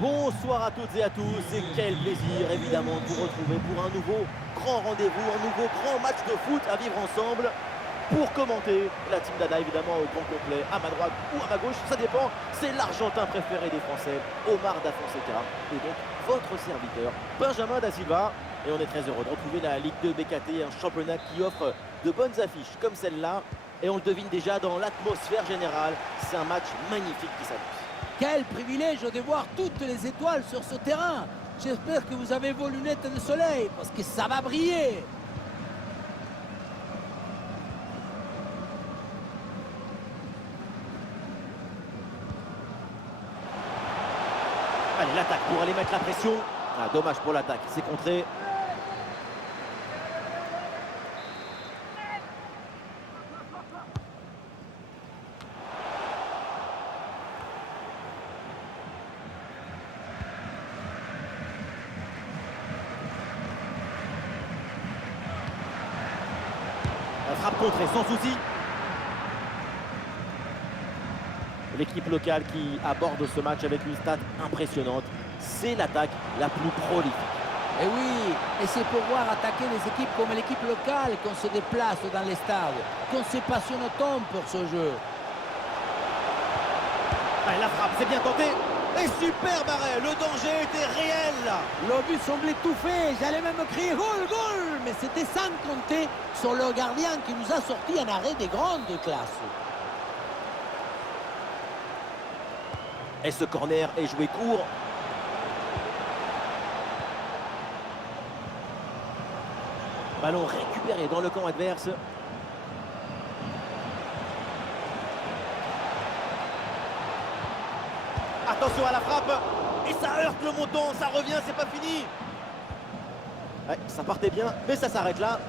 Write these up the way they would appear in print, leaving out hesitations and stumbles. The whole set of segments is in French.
Bonsoir à toutes et à tous et quel plaisir évidemment de vous retrouver pour un nouveau grand rendez-vous, un nouveau grand match de foot à vivre ensemble pour commenter la team d'Anna évidemment au grand complet, à ma droite ou à ma gauche, ça dépend, c'est l'Argentin préféré des Français, Omar Da Fonseca, et donc votre serviteur Benjamin Da Silva. Et on est très heureux de retrouver la Ligue 2 BKT, un championnat qui offre de bonnes affiches comme celle-là, et on le devine déjà dans l'atmosphère générale, c'est un match magnifique qui s'annonce. Quel privilège de voir toutes les étoiles sur ce terrain. J'espère que vous avez vos lunettes de soleil, parce que ça va briller. Allez, l'attaque pour aller mettre la pression. Ah, dommage pour l'attaque, c'est contré. La frappe contrée sans souci. L'équipe locale qui aborde ce match avec une stat impressionnante, c'est l'attaque la plus prolifique. Et oui, et c'est pour voir attaquer les équipes comme l'équipe locale qu'on se déplace dans les stades, qu'on se passionne autant pour ce jeu. Allez, la frappe, c'est bien tenté. Et super arrêt, le danger était réel là. Le but semblait tout fait, j'allais même crier goal, goal, mais c'était sans compter sur le gardien qui nous a sorti un arrêt de grande classe. Et ce corner est joué court. Ballon récupéré dans le camp adverse. Attention à la frappe. Et ça heurte le montant, ça revient, c'est pas fini. Ouais, ça partait bien, mais ça s'arrête là.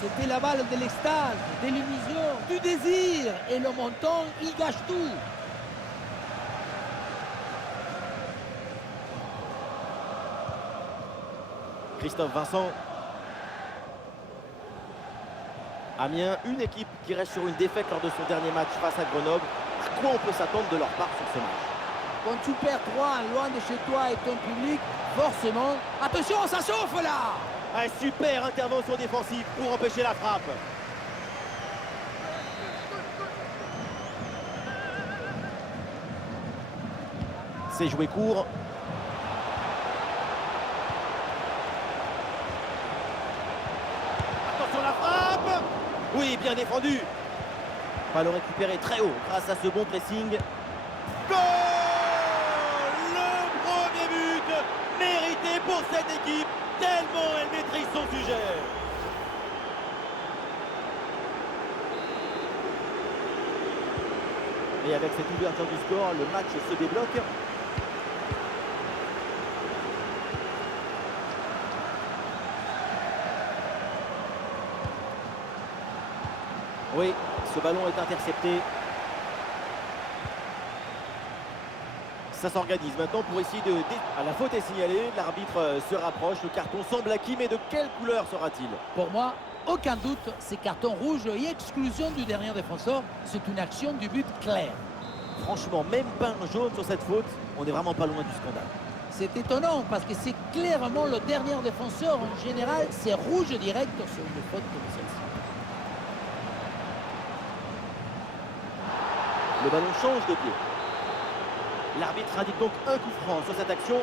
C'était la balle de l'extase, de l'illusion, du désir. Et le montant, il gâche tout. Christophe Vincent. Amiens, une équipe qui reste sur une défaite lors de son dernier match face à Grenoble. À quoi on peut s'attendre de leur part sur ce match? Quand tu perds 3 loin de chez toi et ton public, forcément... Attention, ça chauffe là! Ah, super intervention défensive pour empêcher la frappe. C'est joué court. Attention la frappe. Oui, bien défendu. Ballon récupéré très haut grâce à ce bon pressing. Goal! Le premier but mérité pour cette équipe, tellement elle maîtrise son sujet. Et avec cette ouverture du score, le match se débloque. Oui, ce ballon est intercepté. Ça s'organise maintenant pour essayer de... La faute est signalée, l'arbitre se rapproche, le carton semble acquis, mais de quelle couleur sera-t-il? Pour moi, aucun doute, c'est carton rouge et exclusion du dernier défenseur. C'est une action du but claire. Franchement, même pas un jaune sur cette faute, on n'est vraiment pas loin du scandale. C'est étonnant parce que c'est clairement le dernier défenseur. En général, c'est rouge direct sur une faute comme celle-ci. Le ballon change de pied. L'arbitre indique donc un coup franc sur cette action.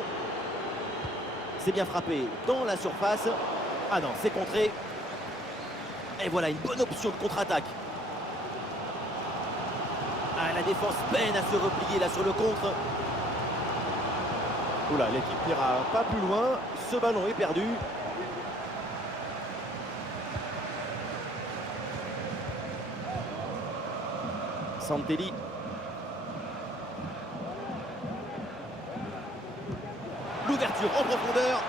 C'est bien frappé dans la surface. Ah non, c'est contré. Et voilà une bonne option de contre-attaque. Ah, la défense peine à se replier là sur le contre. Oula, l'équipe n'ira pas plus loin. Ce ballon est perdu. Santelli. L'ouverture en profondeur.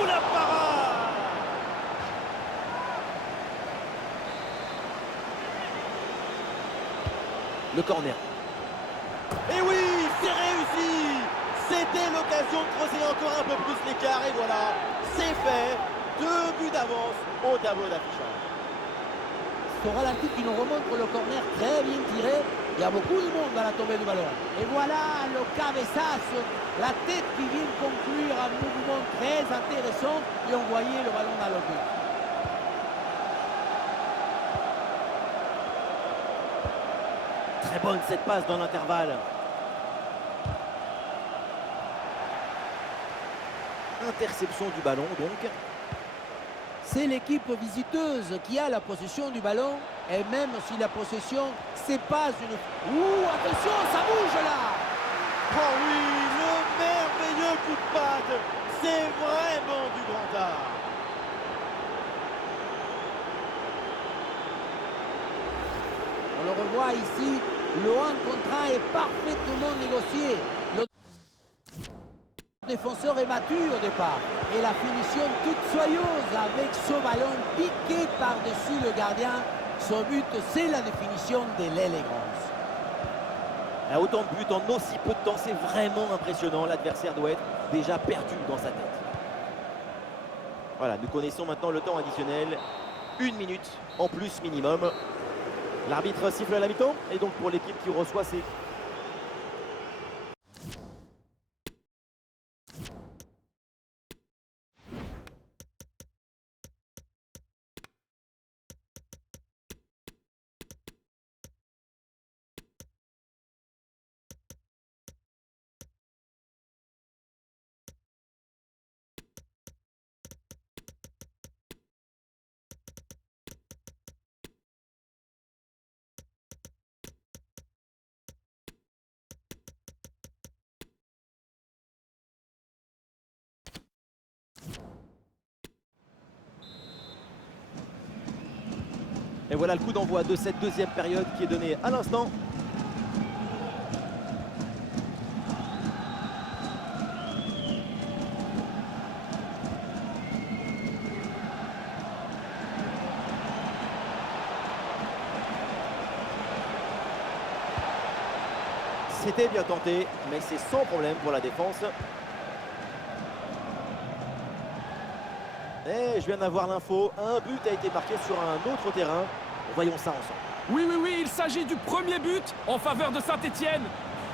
Ouh, la parade! Le corner. Et oui, c'est réussi! C'était l'occasion de creuser encore un peu plus l'écart. Et voilà, c'est fait. 2 buts d'avance au tableau d'affichage. Ce ralenti qui nous remontre le corner très bien tiré. Il y a beaucoup de monde à la tombée du ballon. Et voilà le cabeçazo, la tête qui vient conclure un mouvement très intéressant et on voyait le ballon dans le but. Très bonne cette passe dans l'intervalle. Interception du ballon donc. C'est l'équipe visiteuse qui a la possession du ballon et même si la possession c'est pas une... Ouh, attention, ça bouge là. Oh oui, le merveilleux coup de patte. C'est vraiment du grand art. On le revoit ici, le 1 contre 1 est parfaitement négocié. Le défenseur est battu au départ. Et la finition toute soyeuse avec ce ballon piqué par-dessus le gardien. Son but, c'est la définition de l'élégance. Autant de buts en aussi peu de temps, c'est vraiment impressionnant. L'adversaire doit être déjà perdu dans sa tête. Voilà, nous connaissons maintenant le temps additionnel. 1 minute en plus minimum. L'arbitre siffle à la mi-temps. Et donc pour l'équipe qui reçoit ses... Et voilà le coup d'envoi de cette deuxième période qui est donné à l'instant. C'était bien tenté, mais c'est sans problème pour la défense. Et je viens d'avoir l'info, un but a été marqué sur un autre terrain. Voyons ça ensemble. Oui, il s'agit du premier but en faveur de Saint-Etienne.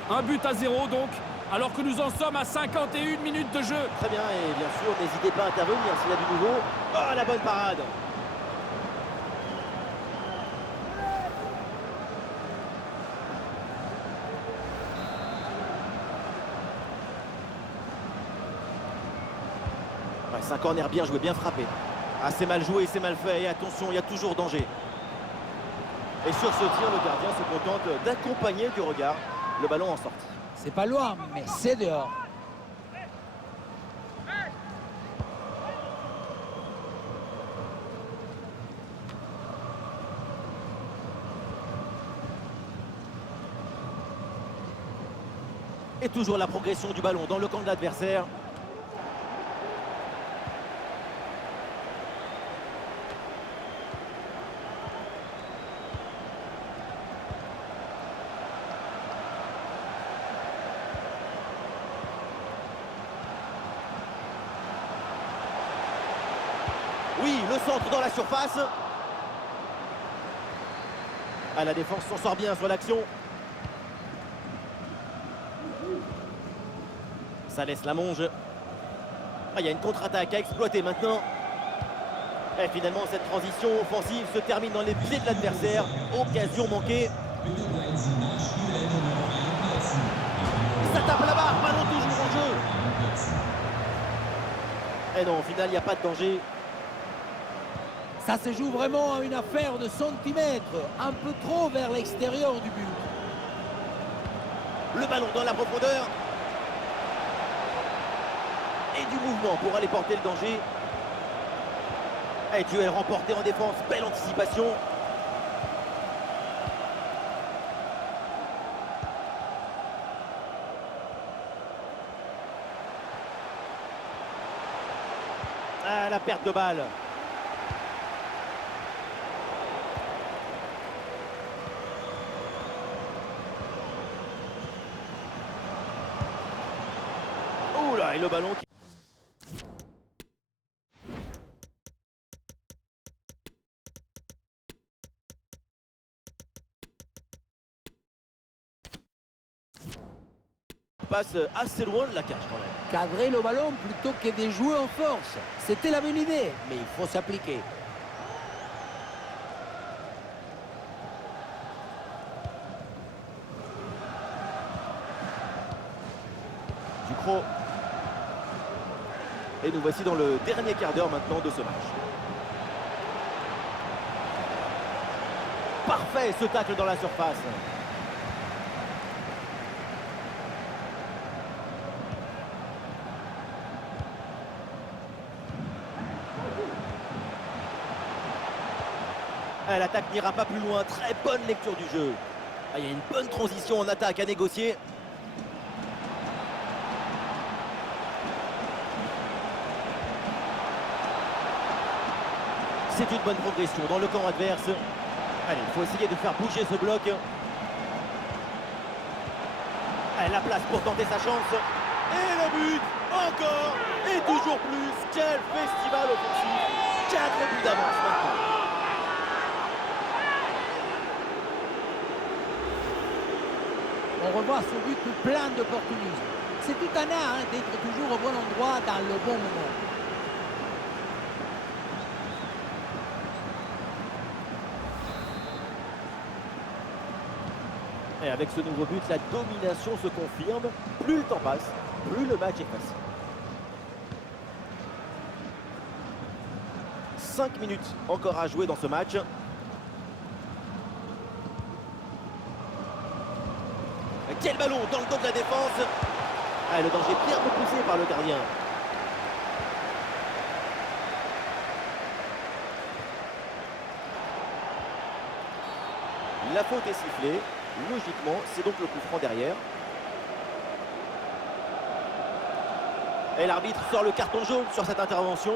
Un but à 0 donc, alors que nous en sommes à 51 minutes de jeu. Très bien, et bien sûr, n'hésitez pas à intervenir s'il y a du nouveau. Oh, la bonne parade! Ouais, c'est un corner bien joué, bien frappé. Ah, c'est mal joué, c'est mal fait, et attention, il y a toujours danger. Et sur ce tir, le gardien se contente d'accompagner du regard le ballon en sortie. C'est pas loin, mais c'est dehors. Et toujours la progression du ballon dans le camp de l'adversaire. Oui, le centre dans la surface. Ah, la défense s'en sort bien sur l'action. Ça laisse la monge. Ah, il y a une contre-attaque à exploiter maintenant. Et finalement, cette transition offensive se termine dans les pieds de l'adversaire. Occasion manquée. Ça tape la barre, ballon toujours en jeu. Et non, au final, il n'y a pas de danger. Ça se joue vraiment à une affaire de centimètres, un peu trop vers l'extérieur du but. Le ballon dans la profondeur. Et du mouvement pour aller porter le danger. Et duel remporté en défense, belle anticipation. Ah, la perte de balle. Oula, et le ballon qui... passe assez loin de la cage quand même. Cadrer le ballon plutôt que de jouer en force. C'était la bonne idée, mais il faut s'appliquer. Ducrot. Et nous voici dans le dernier quart d'heure maintenant de ce match. Parfait ce tacle dans la surface. L'attaque n'ira pas plus loin. Très bonne lecture du jeu. Il y a une bonne transition en attaque à négocier. C'est une bonne progression dans le camp adverse. Allez, il faut essayer de faire bouger ce bloc. La place pour tenter sa chance. Et le but, encore, et toujours plus. Quel festival offensif. 4 buts d'avance maintenant. On revoit ce but plein d'opportunisme. C'est tout un art d'être toujours au bon endroit dans le bon moment. Et avec ce nouveau but, la domination se confirme. Plus le temps passe, plus le match est facile. 5 minutes encore à jouer dans ce match. Quel ballon dans le dos de la défense. Le danger bien repoussé par le gardien. La faute est sifflée. Logiquement, c'est donc le coup franc derrière. Et l'arbitre sort le carton jaune sur cette intervention.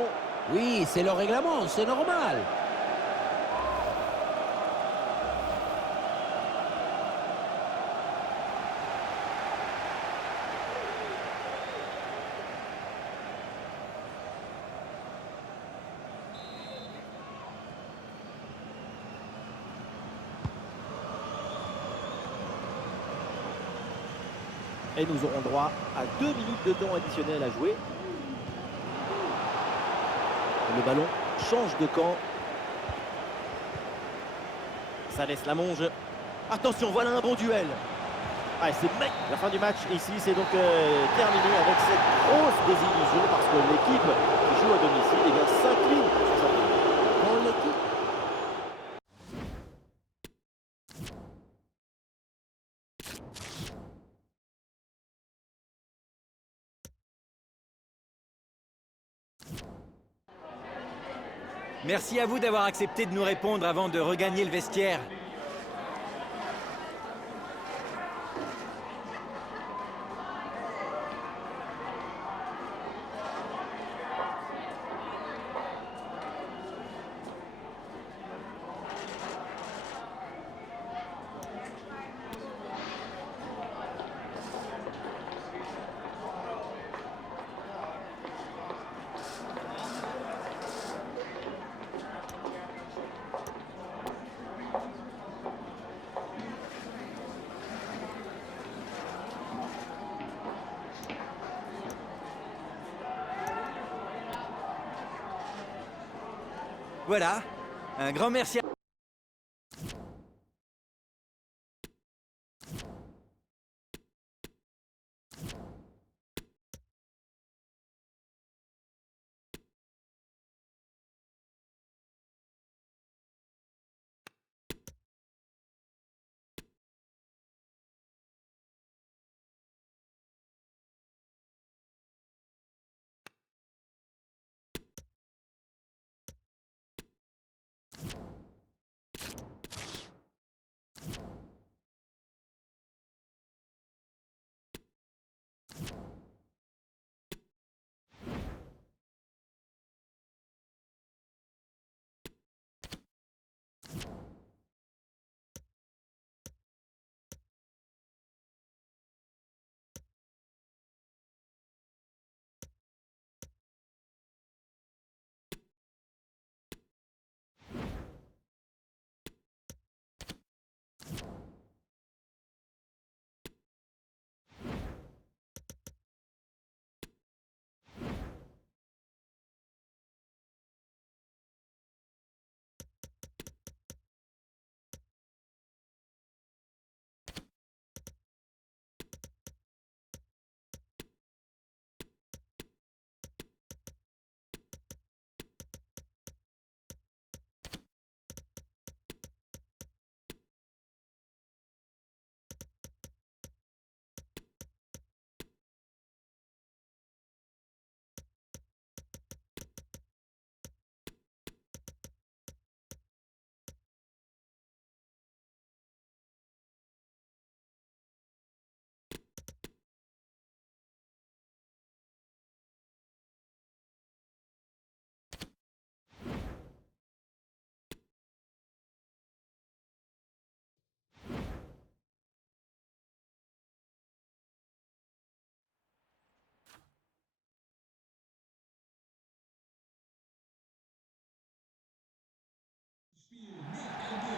Oui, c'est le règlement, c'est normal. Et nous aurons droit à 2 minutes de temps additionnel à jouer. Le ballon change de camp. Ça laisse la monge. Attention, voilà un bon duel. C'est la fin du match ici, c'est donc terminé avec cette grosse désillusion parce que l'équipe qui joue à domicile s'incline sur sa pelouse. Pour l'équipe. Merci à vous d'avoir accepté de nous répondre avant de regagner le vestiaire. Voilà, un grand merci à...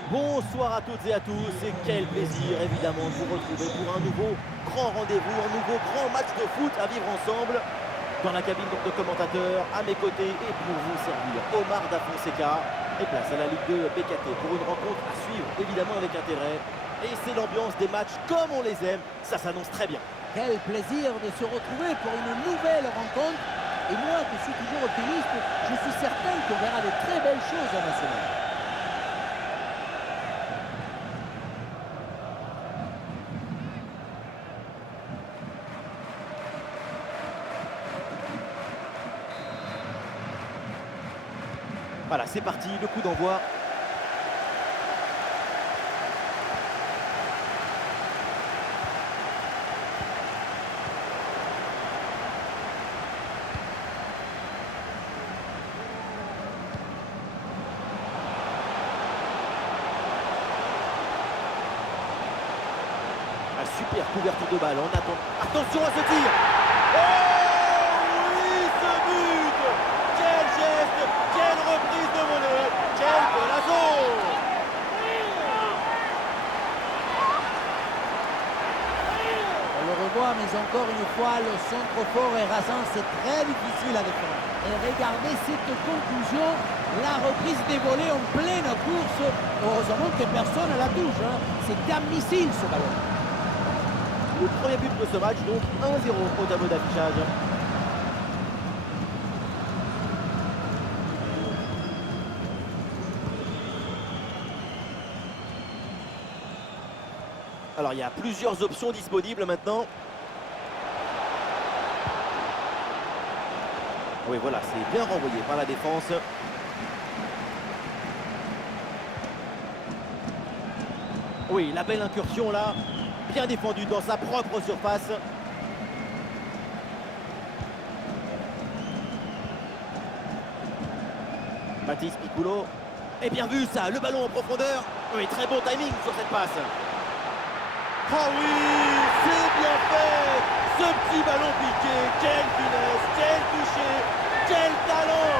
Bonsoir à toutes et à tous et quel plaisir évidemment de vous retrouver pour un nouveau grand rendez-vous, un nouveau grand match de foot à vivre ensemble dans la cabine donc, de commentateurs à mes côtés et pour vous servir Omar Da Fonseca et place à la Ligue 2 BKT pour une rencontre à suivre évidemment avec intérêt et c'est l'ambiance des matchs comme on les aime, ça s'annonce très bien. Quel plaisir de se retrouver pour une nouvelle rencontre. Et moi qui suis toujours optimiste, je suis certain qu'on verra de très belles choses à la semaine. Voilà, c'est parti, le coup d'envoi. Super couverture de balle, on attend. Attention à ce tir. Oh oui, ce but. Quel geste, quelle reprise de volée, quel golazo. On le revoit, mais encore une fois, le centre fort et rasant, c'est très difficile à défendre. Et regardez cette conclusion, la reprise des volets en pleine course. Heureusement que personne ne la touche, hein. C'est un missile ce ballon. Le premier but de ce match, donc 1-0 au tableau d'affichage. Alors il y a plusieurs options disponibles maintenant. Oui voilà, c'est bien renvoyé par la défense. Oui, la belle incursion là. Bien défendu dans sa propre surface. Baptiste Piccolo. Et bien vu ça, le ballon en profondeur. Oui, très bon timing sur cette passe. Oh oui, c'est bien fait. Ce petit ballon piqué, quelle finesse, quel toucher, quel talent.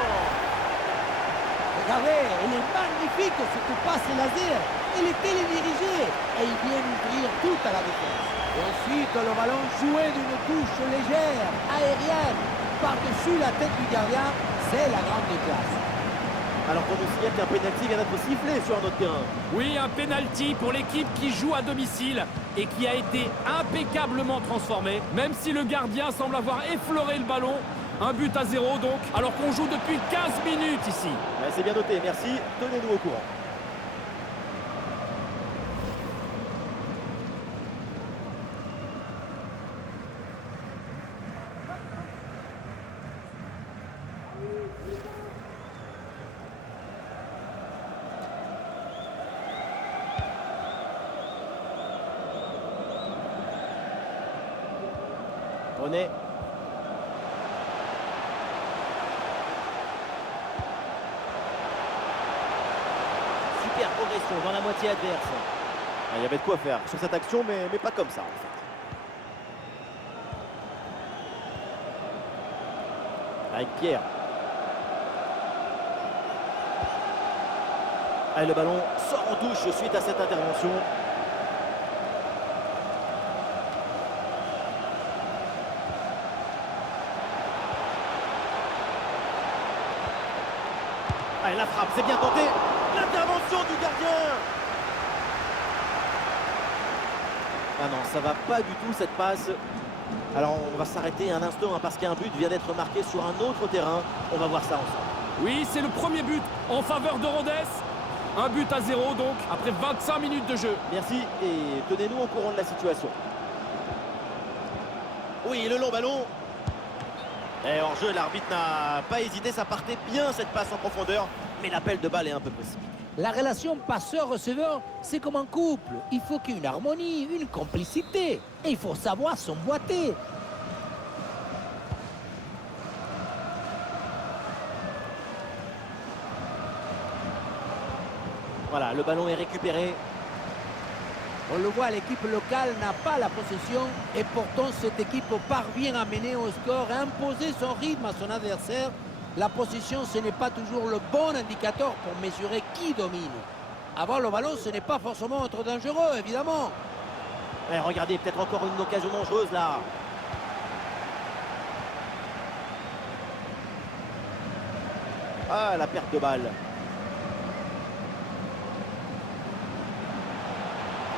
Regardez, elle est magnifique cette passe laser. Elle est télédirigée et il vient ouvrir tout à la défense. Et ensuite, le ballon joué d'une touche légère, aérienne, par-dessus la tête du gardien, c'est la grande classe. Alors qu'on nous signale qu'un pénalty vient d'être sifflé sur un autre terrain. Oui, un pénalty pour l'équipe qui joue à domicile et qui a été impeccablement transformée, même si le gardien semble avoir effleuré le ballon. Un but à 0 donc, alors qu'on joue depuis 15 minutes ici. Ouais, c'est bien noté, merci. Tenez-nous au courant. René. Super progression dans la moitié adverse. Il y avait de quoi faire sur cette action, mais pas comme ça en fait. Avec Pierre. Allez, le ballon sort en touche suite à cette intervention. Allez, la frappe, c'est bien tenté. L'intervention du gardien. Ah non, ça va pas du tout cette passe. Alors on va s'arrêter un instant parce qu'un but vient d'être marqué sur un autre terrain. On va voir ça ensemble. Oui, c'est le premier but en faveur de Rodez. Un but à 0 donc, après 25 minutes de jeu. Merci et tenez-nous au courant de la situation. Oui, le long ballon. Et hors jeu, l'arbitre n'a pas hésité, ça partait bien cette passe en profondeur, mais l'appel de balle est un peu précipité. La relation passeur-receveur, c'est comme un couple. Il faut qu'il y ait une harmonie, une complicité. Et il faut savoir s'emboîter. Voilà, le ballon est récupéré. On le voit, l'équipe locale n'a pas la possession et pourtant cette équipe parvient à mener au score, à imposer son rythme à son adversaire. La possession, ce n'est pas toujours le bon indicateur pour mesurer qui domine. Avoir le ballon, ce n'est pas forcément être dangereux, évidemment. Ouais, regardez, peut-être encore une occasion dangereuse là. Ah, la perte de balle.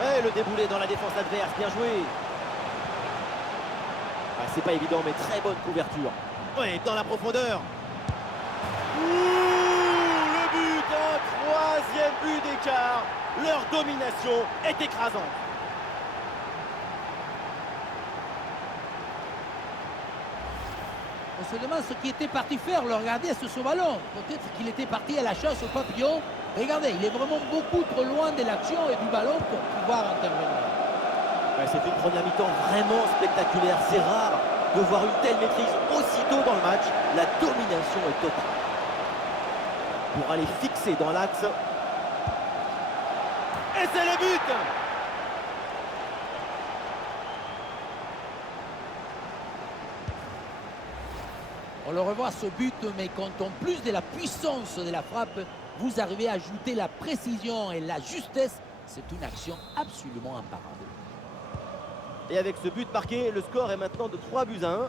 Ouais, le déboulé dans la défense adverse, bien joué. Ah, c'est pas évident, mais très bonne couverture. Ouais, dans la profondeur. Ouh, le but, un troisième but d'écart. Leur domination est écrasante. On se demande ce qui était parti faire le gardien sur ce ballon. Peut-être qu'il était parti à la chasse au papillon. Regardez, il est vraiment beaucoup trop loin de l'action et du ballon pour pouvoir intervenir. Ouais, c'est une première mi-temps vraiment spectaculaire. C'est rare de voir une telle maîtrise aussitôt dans le match. La domination est totale. Pour aller fixer dans l'axe. Et c'est le but! On le revoit ce but, mais quand en plus de la puissance de la frappe, vous arrivez à ajouter la précision et la justesse, c'est une action absolument imparable. Et avec ce but marqué, le score est maintenant de 3-1.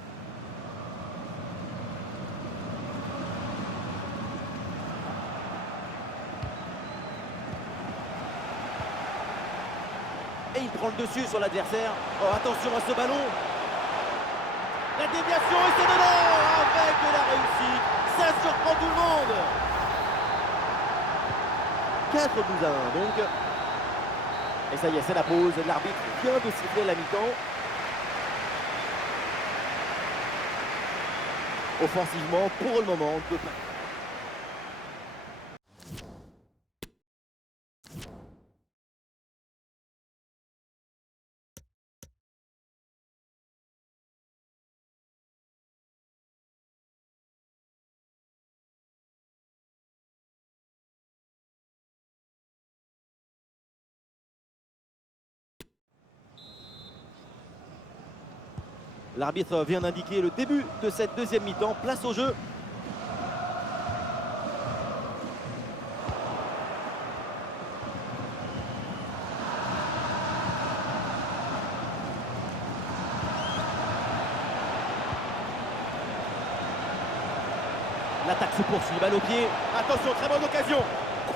Et il prend le dessus sur l'adversaire. Oh, attention à ce ballon. La déviation et c'est dedans avec de la réussite. Ça surprend tout le monde. 4-1 donc. Et ça y est, c'est la pause. L'arbitre vient de siffler la mi-temps. Offensivement, pour le moment, on ne peut pas. L'arbitre vient d'indiquer le début de cette deuxième mi-temps. Place au jeu. L'attaque se poursuit, balle au pied. Attention, très bonne occasion.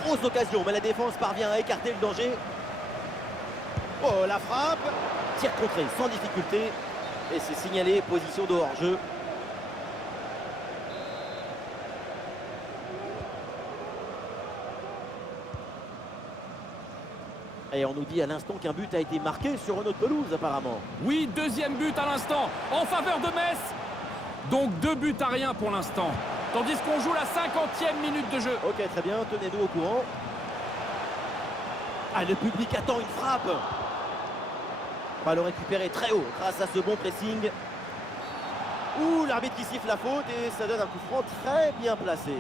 Grosse occasion, mais la défense parvient à écarter le danger. Oh, la frappe. Tir contré sans difficulté. Et c'est signalé, position de hors-jeu. Et on nous dit à l'instant qu'un but a été marqué sur une autre pelouse apparemment. Oui, deuxième but à l'instant, en faveur de Metz. Donc 2-1 pour l'instant. Tandis qu'on joue la 50e minute de jeu. Ok, très bien, tenez-nous au courant. Ah, le public attend une frappe. Ballon récupéré très haut grâce à ce bon pressing. Ouh, l'arbitre qui siffle la faute et ça donne un coup franc très bien placé.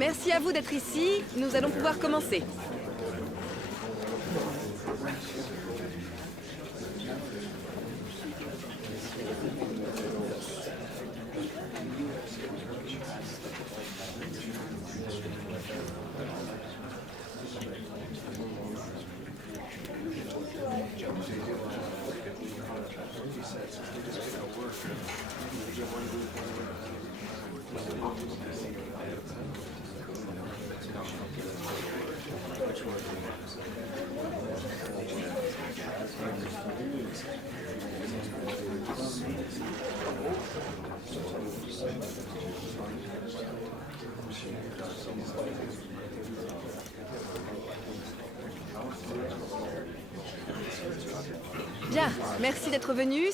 Merci à vous d'être ici. Nous allons pouvoir commencer. Bien, merci d'être venu.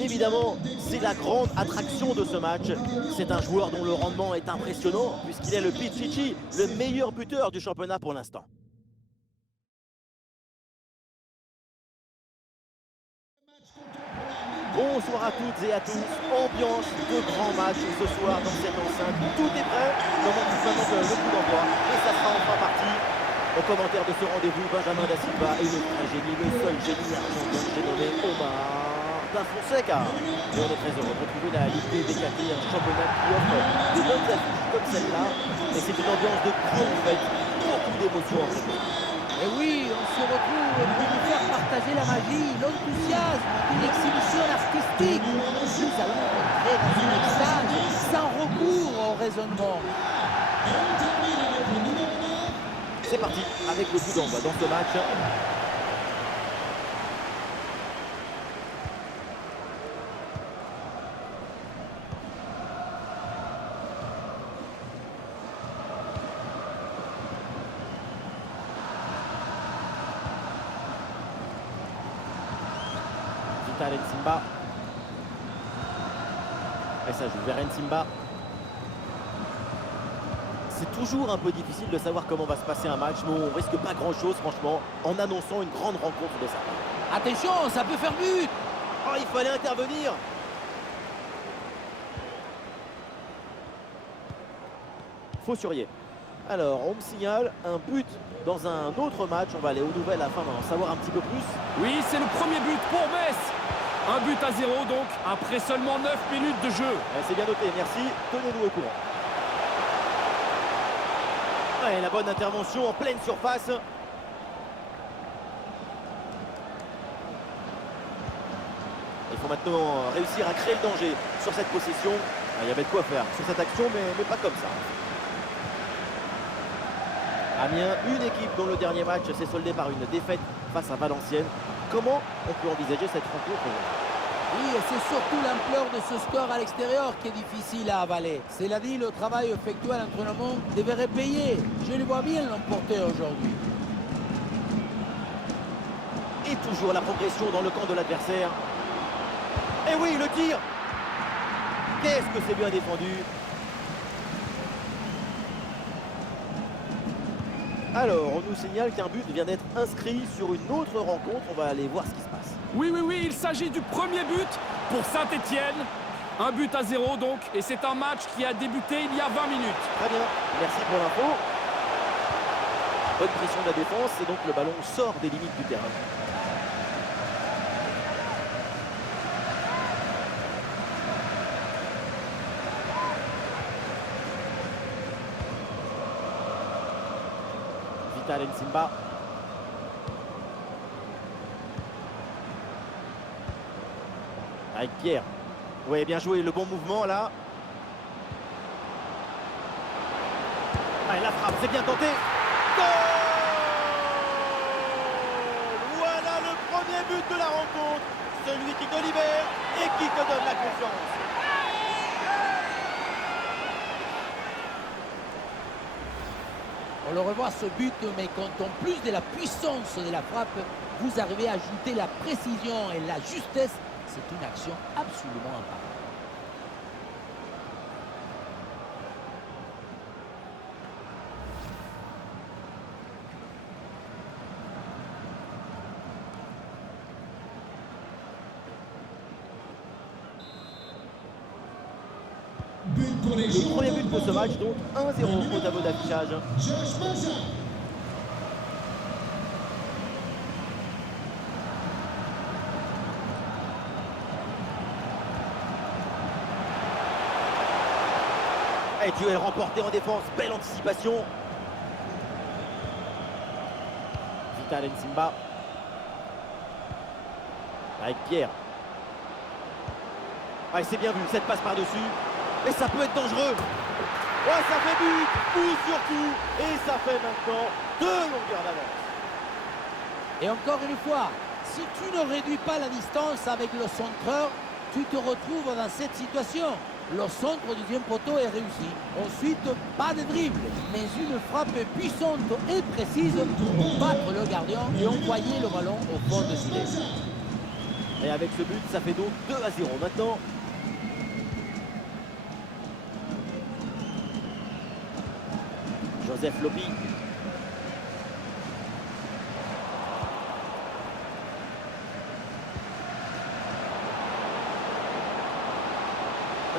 Évidemment, c'est la grande attraction de ce match. C'est un joueur dont le rendement est impressionnant puisqu'il est le Pichichi, le meilleur buteur du championnat pour l'instant. Bonsoir à toutes et à tous. Ambiance de grand match ce soir dans cette enceinte. Tout est prêt. On monte maintenant le coup d'envoi et ça sera enfin parti. Au commentaire de ce rendez-vous, Benjamin Da Silva et le vrai génie, le seul génie argentin, j'ai nommé Omar Da Fonseca. Et on est très heureux de retrouver la Ligue BKT, un championnat qui offre de bonnes affiches comme celle-là. Et c'est une ambiance de grande fête, beaucoup d'émotions en fait. Et oui, on se retrouve pour nous faire partager la magie, l'enthousiasme d'une exhibition artistique. Nous allons entrer dans une extase sans recours au raisonnement. C'est parti avec le coup d'envoi dans ce match. Vital Nsimba. Et ça joue vers Nsimba. C'est toujours un peu difficile de savoir comment va se passer un match, mais on risque pas grand-chose, franchement, en annonçant une grande rencontre de sa part. Attention, ça peut faire but. Oh, il fallait intervenir. Faussurier. Alors, on me signale un but dans un autre match. On va aller aux nouvelles afin d'en savoir un petit peu plus. Oui, c'est le premier but pour Metz. Un but à 0 donc, après seulement 9 minutes de jeu. C'est bien noté, merci. Tenez-nous au courant. Ouais, la bonne intervention en pleine surface. Il faut maintenant réussir à créer le danger sur cette possession. Il y avait de quoi faire sur cette action, mais pas comme ça. Amiens, une équipe dont le dernier match s'est soldé par une défaite face à Valenciennes. Comment on peut envisager cette rencontre? Oui, et c'est surtout l'ampleur de ce score à l'extérieur qui est difficile à avaler. Cela dit, le travail effectué à l'entraînement devrait payer. Je le vois bien l'emporter aujourd'hui. Et toujours la progression dans le camp de l'adversaire. Et oui, le tir! Qu'est-ce que c'est bien défendu! Alors, on nous signale qu'un but vient d'être inscrit sur une autre rencontre. On va aller voir ce qui se passe. Oui, il s'agit du premier but pour Saint-Étienne. Un but à 0 donc, et c'est un match qui a débuté il y a 20 minutes. Très bien, merci pour l'info. Bonne pression de la défense et donc le ballon sort des limites du terrain. Vital Nsimba. Avec Pierre. Oui, bien joué, le bon mouvement là. Ah, et la frappe, c'est bien tenté. Goal! Voilà le premier but de la rencontre. Celui qui te libère et qui te donne la confiance. On le revoit ce but, mais quand en plus de la puissance de la frappe, vous arrivez à ajouter la précision et la justesse, c'est une action absolument imparable. Le premier but de ce match, donc 1-0 au tableau d'affichage. Et duel remporté en défense, belle anticipation. Vital Nsimba. Avec Pierre. Ah, c'est bien vu, cette passe par-dessus. Et ça peut être dangereux. Ouais, ça fait but, ou surtout. Et ça fait maintenant 2 longueurs d'avance. Et encore une fois, si tu ne réduis pas la distance avec le centreur, tu te retrouves dans cette situation. Le centre du deuxième poteau est réussi. Ensuite, pas de dribble, mais une frappe puissante et précise pour battre le gardien et envoyer le ballon au fond de filet. Et avec ce but, ça fait donc 2-0 maintenant. Joseph Lopi.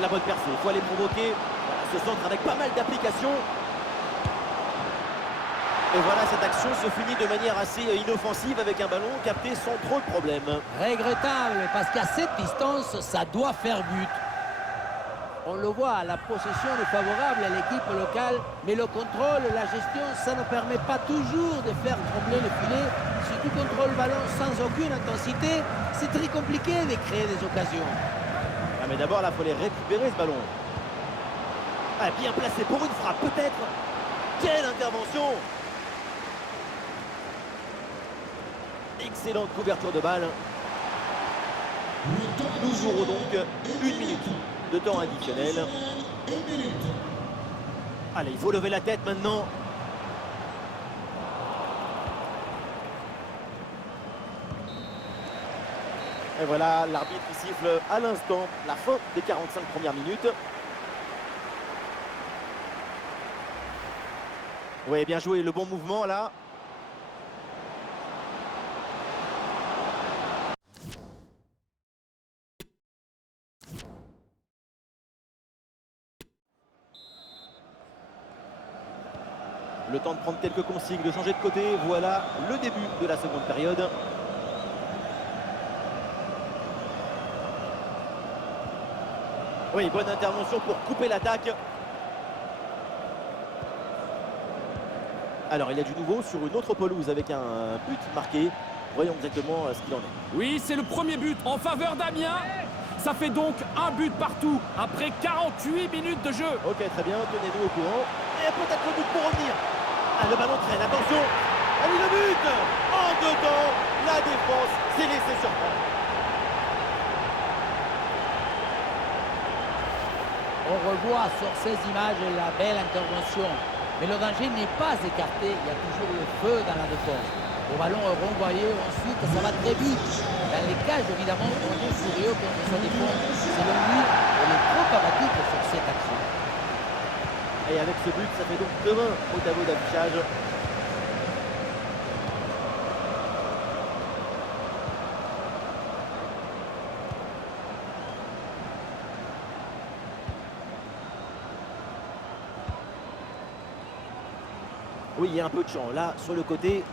La bonne percée, il faut aller provoquer. Voilà, ce centre avec pas mal d'applications. Et voilà, cette action se finit de manière assez inoffensive avec un ballon capté sans trop de problèmes. Regrettable, parce qu'à cette distance, ça doit faire but. On le voit, la possession est favorable à l'équipe locale, mais le contrôle, la gestion, ça ne permet pas toujours de faire trembler le filet. Si tu contrôles le ballon sans aucune intensité, c'est très compliqué de créer des occasions. Ah, mais d'abord, là, il faut les récupérer, ce ballon. Ah, bien placé pour une frappe, peut-être. Quelle intervention! Excellente couverture de balle. Nous jouerons donc 1 minute de temps additionnel. Allez, il faut lever la tête maintenant. Et voilà, l'arbitre qui siffle à l'instant la fin des 45 premières minutes. Oui, bien joué, le bon mouvement là. Le temps de prendre quelques consignes, de changer de côté. Voilà le début de la seconde période. Oui, bonne intervention pour couper l'attaque. Alors, il y a du nouveau sur une autre pelouse avec un but marqué. Voyons exactement ce qu'il en est. Oui, c'est le premier but en faveur d'Amiens. Ça fait donc un but partout après 48 minutes de jeu. Ok, très bien, tenez-nous au courant. Et peut-être le but pour revenir. Ah, le ballon traîne, attention. Allez, le but en dedans, la défense s'est laissée surprendre. On revoit sur ces images la belle intervention. Mais le danger n'est pas écarté, il y a toujours le feu dans la défense. Le ballon est renvoyé, ensuite ça va très vite. Dans les cages, évidemment, on est furieux contre sa défense. Selon lui, elle est trop abattue sur cette action. Et avec ce but, ça fait donc 2-1 au tableau d'affichage. Oui, il y a un peu de champ. Là, sur le côté.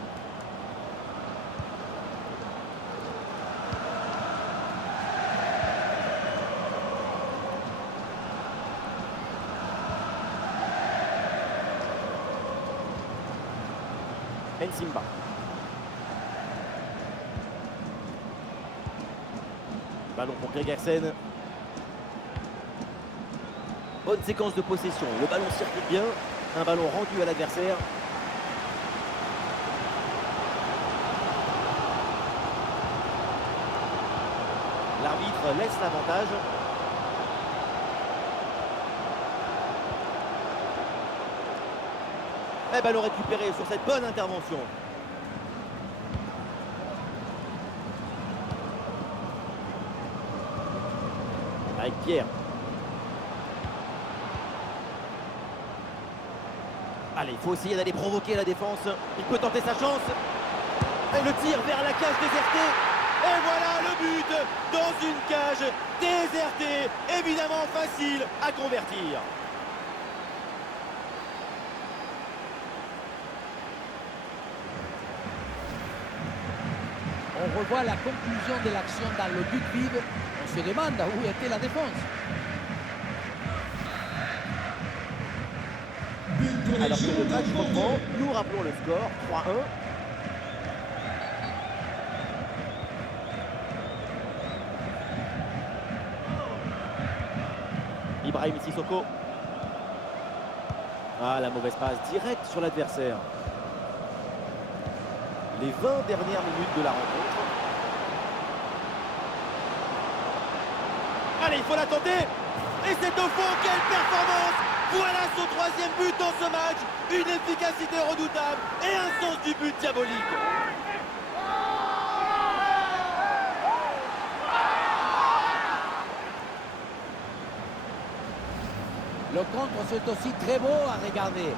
Nsimba. Ballon pour Gregersen. Bonne séquence de possession. Le ballon circule bien. Un ballon rendu à l'adversaire. L'arbitre laisse l'avantage. Et ballon récupéré sur cette bonne intervention. Avec Pierre. Allez, il faut essayer d'aller provoquer la défense. Il peut tenter sa chance. Et le tir vers la cage désertée. Et voilà le but dans une cage désertée. Évidemment facile à convertir. On revoit la conclusion de l'action dans le but vide. On se demande où était la défense. Alors que le match reprend, nous rappelons le score, 3-1. Ibrahim Sissoko. Ah, la mauvaise passe directe sur l'adversaire. Les 20 dernières minutes de la rencontre. Allez, il faut la tenter. Et c'est au fond, quelle performance! Voilà son troisième but dans ce match. Une efficacité redoutable et un sens du but diabolique. Le contre, c'est aussi très beau à regarder.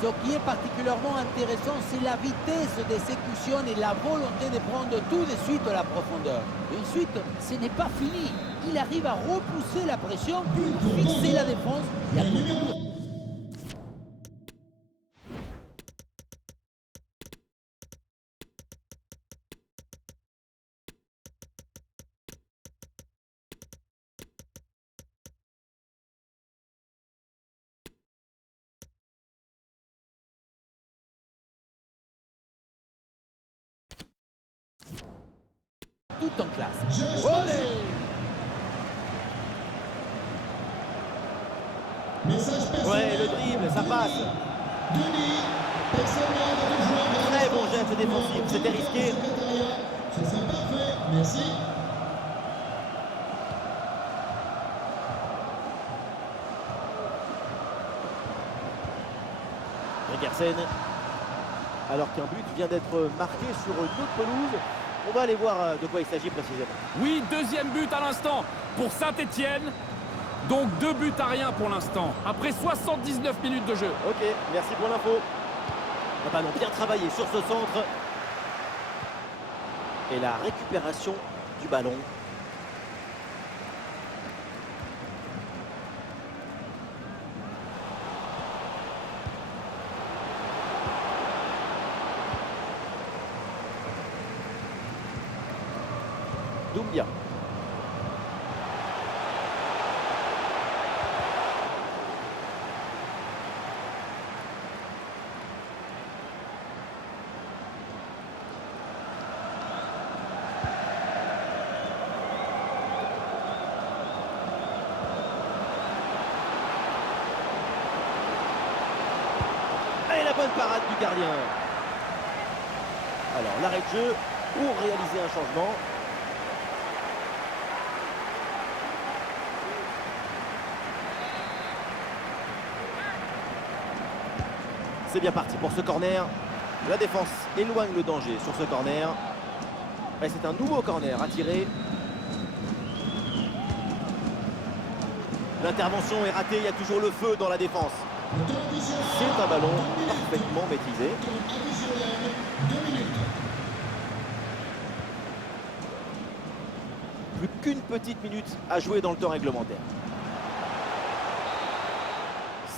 Ce qui est particulièrement intéressant, c'est la vitesse d'exécution et la volonté de prendre tout de suite la profondeur. Et ensuite, ce n'est pas fini. Il arrive à repousser la pression, à fixer la défense et à conclure. Tout en classe. Olé! Ouais, le dribble, ça passe. Très bon geste défensif, c'était risqué. Merci. Gregersen. Alors qu'un but vient d'être marqué sur une autre pelouse. On va aller voir de quoi il s'agit précisément. Oui, deuxième but à l'instant pour Saint-Etienne. Donc 2 buts à rien pour l'instant, après 79 minutes de jeu. Ok, merci pour l'info. Un ballon bien travaillé sur ce centre. Et la récupération du ballon. Doumbia. Et la bonne parade du gardien. Alors l'arrêt de jeu pour réaliser un changement. C'est bien parti pour ce corner. La défense éloigne le danger sur ce corner. Et c'est un nouveau corner à tirer. L'intervention est ratée, il y a toujours le feu dans la défense. C'est un ballon parfaitement maîtrisé. Plus qu'une petite minute à jouer dans le temps réglementaire.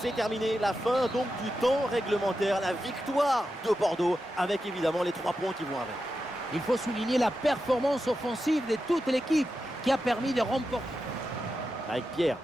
c'est terminé. La fin donc du temps réglementaire, la victoire de Bordeaux avec évidemment les 3 points qui vont avec. Il faut souligner la performance offensive de toute l'équipe qui a permis de remporter. Avec Pierre.